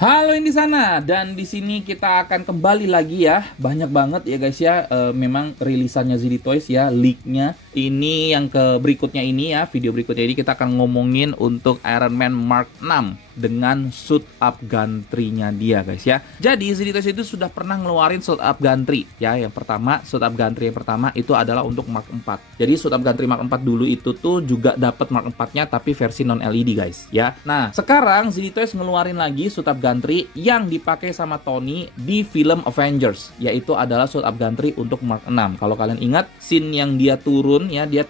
Halo yang di sana, dan di sini kita akan kembali lagi ya. Banyak banget ya guys ya, memang rilisannya ZD Toys ya, leaknya. Ini yang ke berikutnya ini ya, video berikutnya ini kita akan ngomongin untuk Iron Man Mark 6 dengan suit up gantry-nya dia guys ya. Jadi ZD Toys itu sudah pernah ngeluarin suit up gantry ya. Yang pertama, suit up gantry yang pertama itu adalah untuk Mark 4. Jadi suit up gantry Mark 4 dulu itu tuh juga dapat Mark 4-nya tapi versi non LED guys ya. Nah, sekarang ZD Toys ngeluarin lagi suit up gantry yang dipakai sama Tony di film Avengers, yaitu adalah suit up gantry untuk Mark 6. Kalau kalian ingat scene yang dia turun ya, dia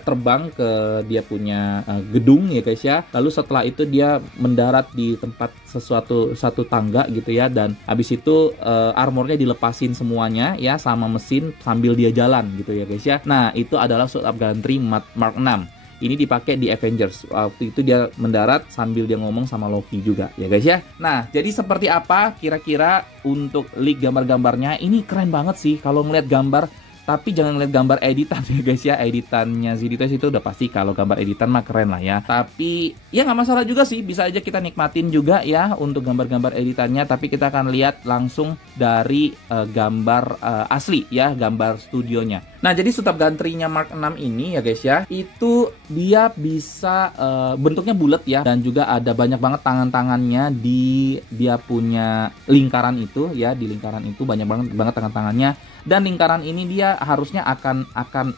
terbang ke dia punya gedung ya guys ya. Lalu setelah itu dia mendarat di tempat satu tangga gitu ya, dan habis itu armornya dilepasin semuanya ya sama mesin sambil dia jalan gitu ya guys ya. Nah, itu adalah suit up gantry Mark 6. Ini dipakai di Avengers. Waktu itu dia mendarat sambil dia ngomong sama Loki juga ya guys ya. Nah, jadi seperti apa kira-kira untuk leak gambar-gambarnya? Ini keren banget sih kalau ngeliat gambar. Tapi jangan ngeliat gambar editan ya guys ya. Editannya ZD Toys itu udah pasti, kalau gambar editan mah keren lah ya. Tapi ya nggak masalah juga sih, bisa aja kita nikmatin juga ya untuk gambar-gambar editannya. Tapi kita akan lihat langsung dari gambar asli ya, gambar studionya. Nah, jadi suit up gantry-nya Mark 6 ini ya guys ya, itu dia bisa bentuknya bulat ya, dan juga ada banyak banget tangan-tangannya di dia punya lingkaran itu ya. Di lingkaran itu banyak banget tangan-tangannya, dan lingkaran ini dia harusnya akan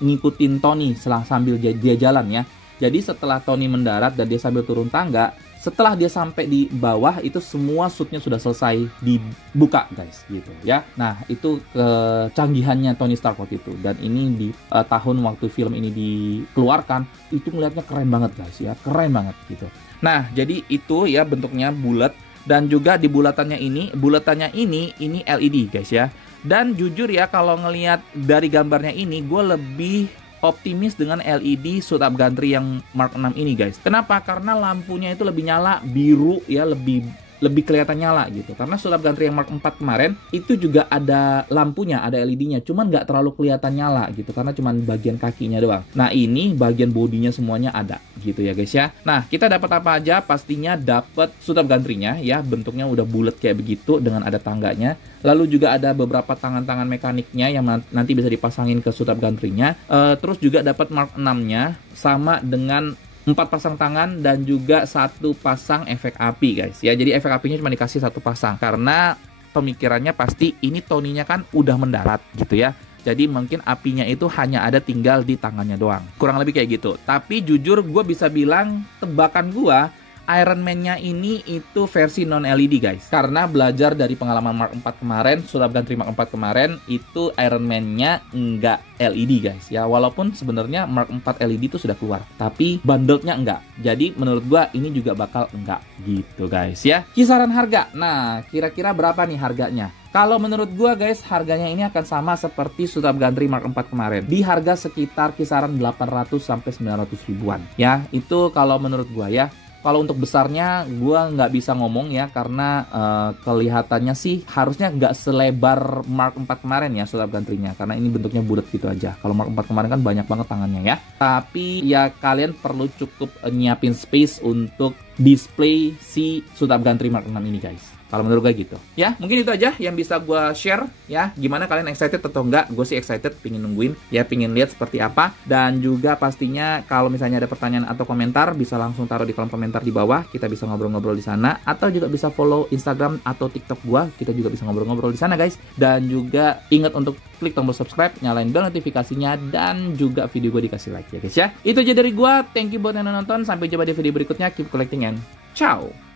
ngikutin Tony sambil dia jalan ya. Jadi setelah Tony mendarat dan dia sambil turun tangga, setelah dia sampai di bawah itu semua suitnya sudah selesai dibuka guys gitu ya. Nah, itu kecanggihannya Tony Stark waktu itu, dan ini di tahun waktu film ini dikeluarkan itu ngeliatnya keren banget guys ya, keren banget gitu. Nah, jadi itu ya bentuknya bulat, dan juga di bulatannya ini LED guys ya. Dan jujur ya, kalau ngelihat dari gambarnya ini, gue lebih optimis dengan LED suit up gantry yang Mark 6 ini guys. Kenapa? Karena lampunya itu lebih nyala biru ya, lebih kelihatan nyala gitu. Karena suit up gantry yang Mark 4 kemarin itu juga ada lampunya, ada LED-nya, cuman nggak terlalu kelihatan nyala gitu, karena cuman bagian kakinya doang. Nah, ini bagian bodinya semuanya ada gitu ya guys ya. Nah, kita dapat apa aja? Pastinya dapat suit up gantry-nya ya, bentuknya udah bulat kayak begitu dengan ada tangganya. Lalu juga ada beberapa tangan-tangan mekaniknya yang nanti bisa dipasangin ke suit up gantry-nya. Terus juga dapat Mark 6-nya sama dengan 4 pasang tangan dan juga 1 pasang efek api guys ya. Jadi efek apinya cuma dikasih 1 pasang karena pemikirannya pasti ini Tony-nya kan udah mendarat gitu ya. Jadi mungkin apinya itu hanya ada tinggal di tangannya doang. Kurang lebih kayak gitu. Tapi jujur gue bisa bilang tebakan gue, Iron Man-nya ini itu versi non-LED guys. Karena belajar dari pengalaman Mark 4 kemarin, suit up gantry Mark 4 kemarin, itu Iron Man-nya nggak LED guys ya. Walaupun sebenarnya Mark 4 LED itu sudah keluar, tapi bundle-nya enggak. Jadi menurut gua ini juga bakal enggak gitu guys ya. Kisaran harga. Nah, kira-kira berapa nih harganya? Kalau menurut gua guys, harganya ini akan sama seperti suit up gantry Mark 4 kemarin. Di harga sekitar kisaran 800 sampai 900 ribuan ya. Itu kalau menurut gua ya. Kalau untuk besarnya gue nggak bisa ngomong ya, karena kelihatannya sih harusnya nggak selebar Mark 4 kemarin ya suit up gantry-nya, karena ini bentuknya bulat gitu aja. Kalau Mark 4 kemarin kan banyak banget tangannya ya. Tapi ya kalian perlu cukup nyiapin space untuk display si suit up gantry Mark 6 ini guys. Kalau menurut gue gitu. Ya, mungkin itu aja yang bisa gue share ya. Gimana, kalian excited atau enggak? Gue sih excited, pingin nungguin ya, pingin lihat seperti apa. Dan juga pastinya kalau misalnya ada pertanyaan atau komentar, bisa langsung taruh di kolom komentar di bawah. Kita bisa ngobrol-ngobrol di sana. Atau juga bisa follow Instagram atau TikTok gue. Kita juga bisa ngobrol-ngobrol di sana guys. Dan juga ingat untuk klik tombol subscribe, nyalain bell notifikasinya, dan juga video gue dikasih like ya guys ya. Itu aja dari gue. Thank you buat yang nonton. Sampai jumpa di video berikutnya. Keep collecting and ciao.